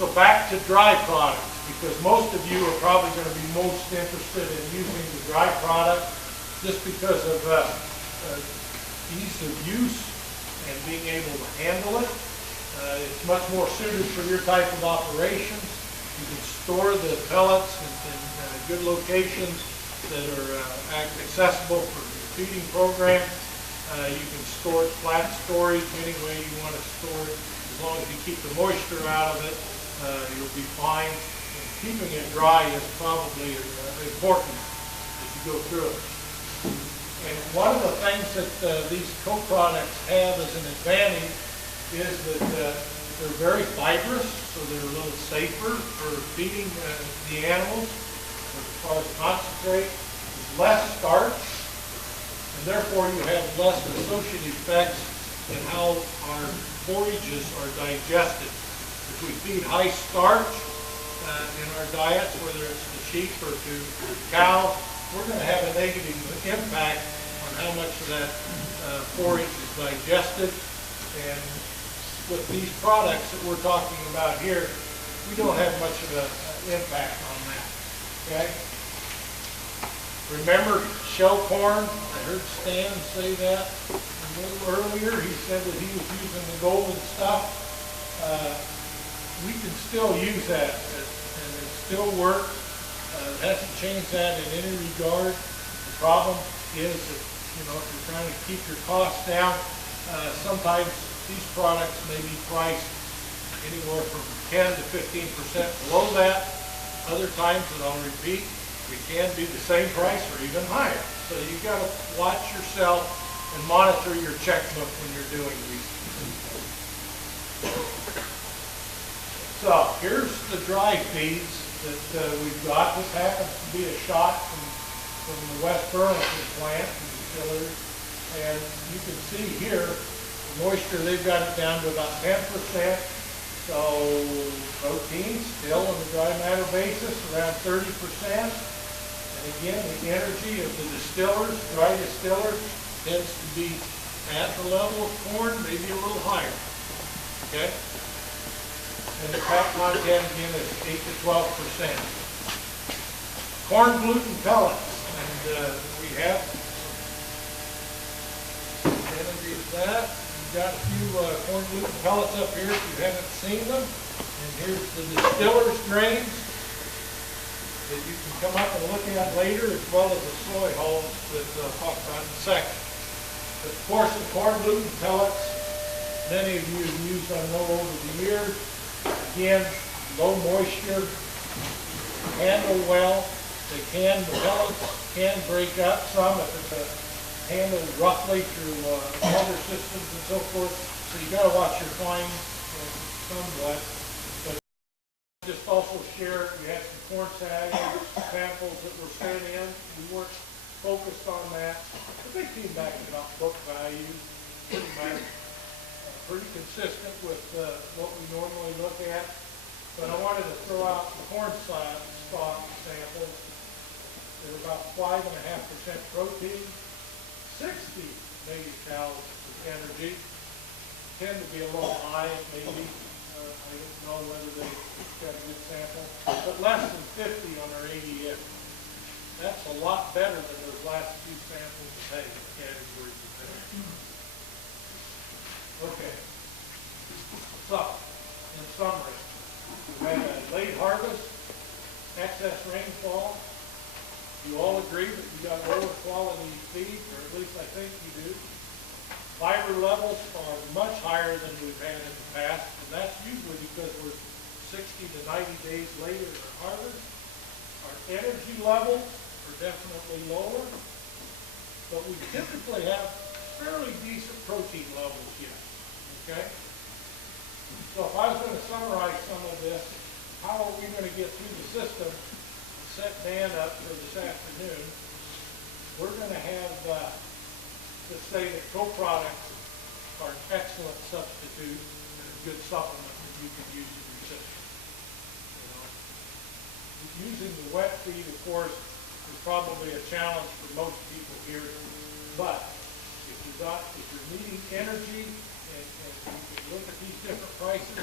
So back to dry products, because most of you are probably going to be most interested in using the dry product just because of ease of use and being able to handle it. It's much more suited for your type of operations. You can store the pellets in good locations that are accessible for your feeding program. You can store it flat storage any way you want to store it. As long as you keep the moisture out of it, you'll be fine. And keeping it dry is probably important as you go through it. And one of the things that these co-products have as an advantage is that they're very fibrous, so they're a little safer for feeding the animals. As far as concentrate, there's less starch, and therefore you have less associated effects in how our forages are digested. If we feed high starch in our diets, whether it's to sheep or to cows, we're going to have a negative impact on how much of that forage is digested. And with these products that we're talking about here, we don't have much of an impact on that. Okay? Remember shell corn? I heard Stan say that a little earlier. He said that he was using the golden stuff. We can still use that, and it still works. It hasn't changed that in any regard. The problem is that, you know, if you're trying to keep your costs down, sometimes these products may be priced anywhere from 10 to 15% below that. Other times, and I'll repeat, we can be the same price or even higher. So you've got to watch yourself and monitor your checkbook when you're doing these. So here's the dry feeds that we've got. This happens to be a shot from the West Burlington plant, the distillery. And you can see here, the moisture, they've got it down to about 10%. So protein still on the dry matter basis, around 30%. And again, the energy of the distillers, dry distillers, tends to be at the level of corn, maybe a little higher. Okay? And the fat content again is 8 to 12%. Corn gluten pellets, and we have energy of that. We've got a few corn gluten pellets up here if you haven't seen them. And here's the distiller's grains that you can come up and look at later, as well as the soy hulls that I'll talk about in a second. But of course, the corn gluten pellets, many of you have used, I know, over the years. Again, low moisture, handle well. The pellets can break up some if it's handled roughly through other systems and so forth. So you got to watch your fines somewhat. But just also share, we had some corn samples that were sent in. We weren't focused on that, but they came back at about book value, pretty much. Pretty consistent with what we normally look at. But I wanted to throw out the corn stalk samples. They're about 5.5% protein, 60 megacalories of energy. Tend to be a little high, maybe. I don't know whether they got a good sample, but less than 50 on our ADF. That's a lot better than those last few samples of categories of there. Okay, so in summary, we had a late harvest, excess rainfall. You all agree that you got lower quality feed, or at least I think you do. Fiber levels are much higher than we've had in the past, and that's usually because we're 60 to 90 days later in our harvest. Our energy levels are definitely lower, but we typically have fairly decent protein levels yet. Okay? So if I was going to summarize some of this, how are we going to get through the system and set Dan up for this afternoon? We're going to have, let's say that co-products are an excellent substitute and a good supplement that you can use in your system. You know? Using the wet feed, of course, is probably a challenge for most people here, but if you're needing energy, and you can look at these different prices,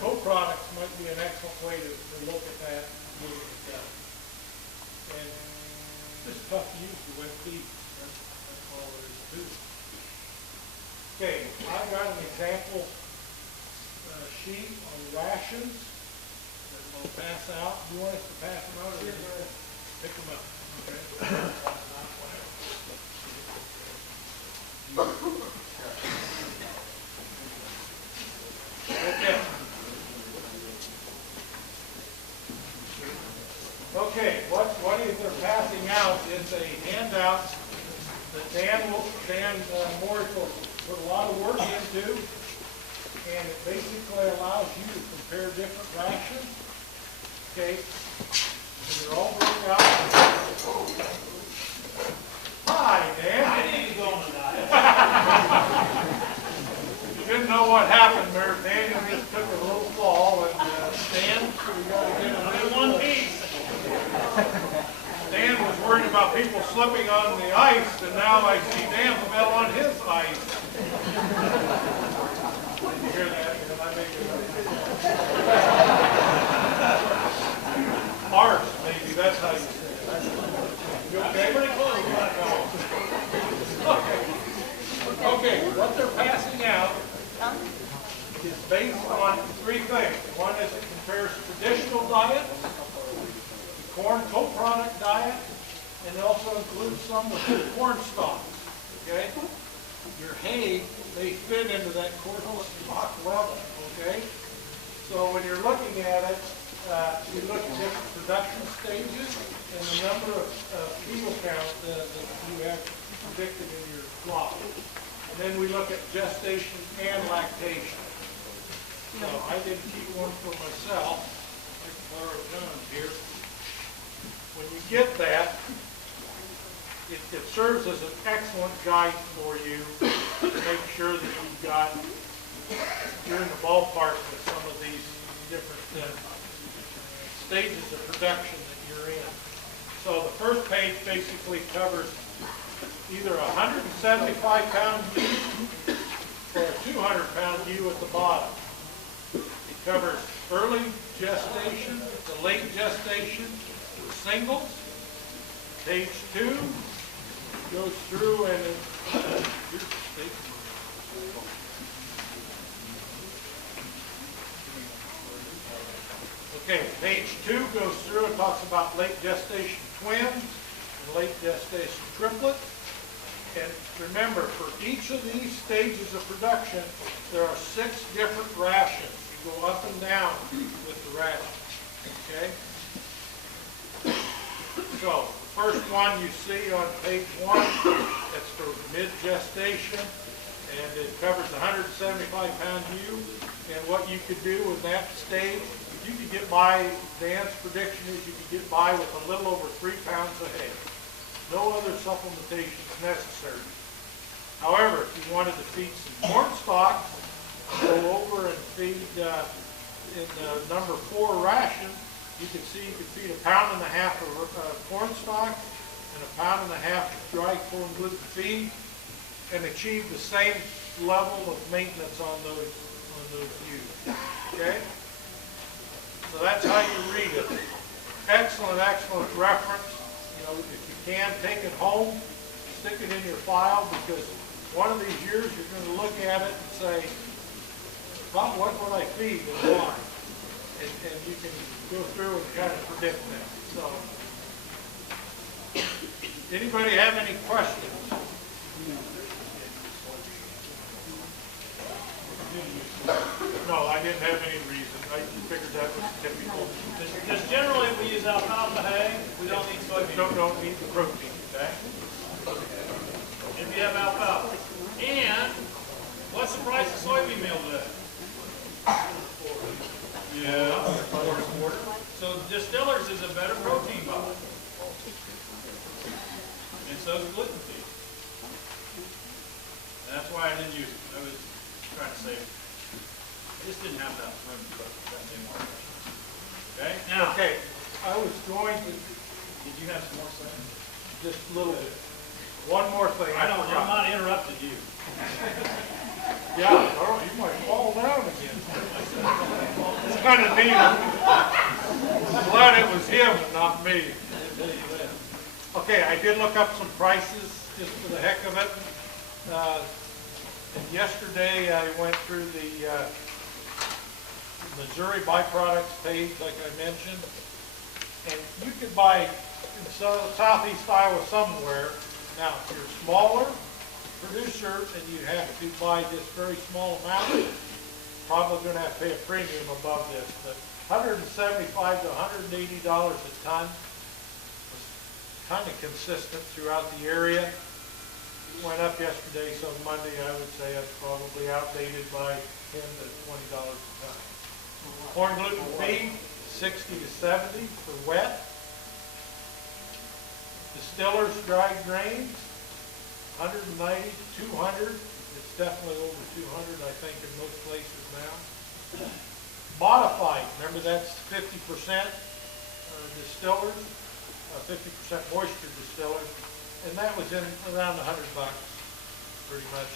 co-products might be an excellent way to look at that and get it done. And it's just tough to use the wet feed. That's all there is to it. Okay, I've got an example sheet on rations that we'll pass out. Do you want us to pass them out or pick them up? Okay. Okay, what they're passing out is a handout that Dan Morris will put a lot of work into, and it basically allows you to compare different rations. Okay, and they're all broken out. Hi, Dan. I need to go on a diet. You didn't know what happened there. Daniel just took a little fall, and Dan, we got to get him in one piece. Dan was worried about people slipping on the ice, and now I see Dan fell on his ice. Did you hear that? Did I make it up? Arse, maybe. That's how you say it. You okay? Pretty close. Okay, what they're passing out is based on three things. One is it compares traditional diets, the corn co-product diet, and it also includes some with the corn stalks. Okay? Your hay may fit into that corn stalk level. Okay? So when you're looking at it, you look at different production stages and the number of kilo count that you have predicted in your flock. And then we look at gestation and lactation. So I did keep one for myself. I can borrow John's here. When you get that, it serves as an excellent guide for you to make sure that you're in the ballpark with some of these different stages of production that you're in. So the first page basically covers either a 175-pound ewe or a 200-pound ewe at the bottom. It covers early gestation to late gestation, singles. Page 2 goes through and okay, page 2 goes through and talks about late gestation twins and late gestation triplets. And remember, for each of these stages of production, there are 6 different rations. You go up and down with the rations. Okay? So, the first one you see on page 1, that's for mid-gestation, and it covers 175-pound ewe. And what you could do in that stage, you could get by, Dan's prediction is you could get by with a little over 3 pounds of hay. No other supplementation is necessary. However, if you wanted to feed some corn stalks, go over and feed in number 4 ration, you can see you could feed 1.5 pounds of corn stalks and 1.5 pounds of dry corn gluten feed and achieve the same level of maintenance on those ewes. Okay? So that's how you read it. Excellent, excellent reference. You know, if you can, take it home, stick it in your file, because one of these years you're going to look at it and say, well, what would I feed and why? And you can go through and kind of predict that. So, anybody have any questions? No, I didn't have any reason. I figured that was typical. Because generally we use alfalfa hay, we don't need soybean. Don't need the protein. Okay? If you have alfalfa. And what's the price of soybean meal today? Yeah. So Distillers is a better protein buy. And so is gluten feed. And that's why I didn't use it. I was trying to save it. I just didn't have that room to put that anymore. Okay? Now. Okay. I was going to. Did you have some more saying? Just a little bit. One more thing. I'm not interrupted you. Yeah, you might fall down again. kind of neat. I'm glad it was him and not me. I'll tell you that. Okay, I did look up some prices just for the heck of it. And yesterday I went through the Missouri byproducts page, like I mentioned, and you could buy in southeast Iowa somewhere. Now, if you're a smaller producer and you have to buy this very small amount, probably going to have to pay a premium above this, but $175 to $180 a ton was kind of consistent throughout the area. It went up yesterday, so Monday I would say it's probably outdated by $10 to $20 a ton. Corn gluten feed, 60 to 70 for wet. Distillers dried grains, 190 to 200. It's definitely over 200, I think, in most places now. Modified, remember that's 50% distillers, 50% moisture distillers, and that was in around $100, pretty much.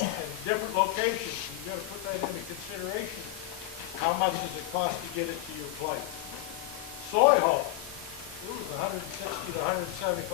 In different locations, you've got to put that into consideration. How much does it cost to get it to your plate? Soy hull, it was 160 to 175.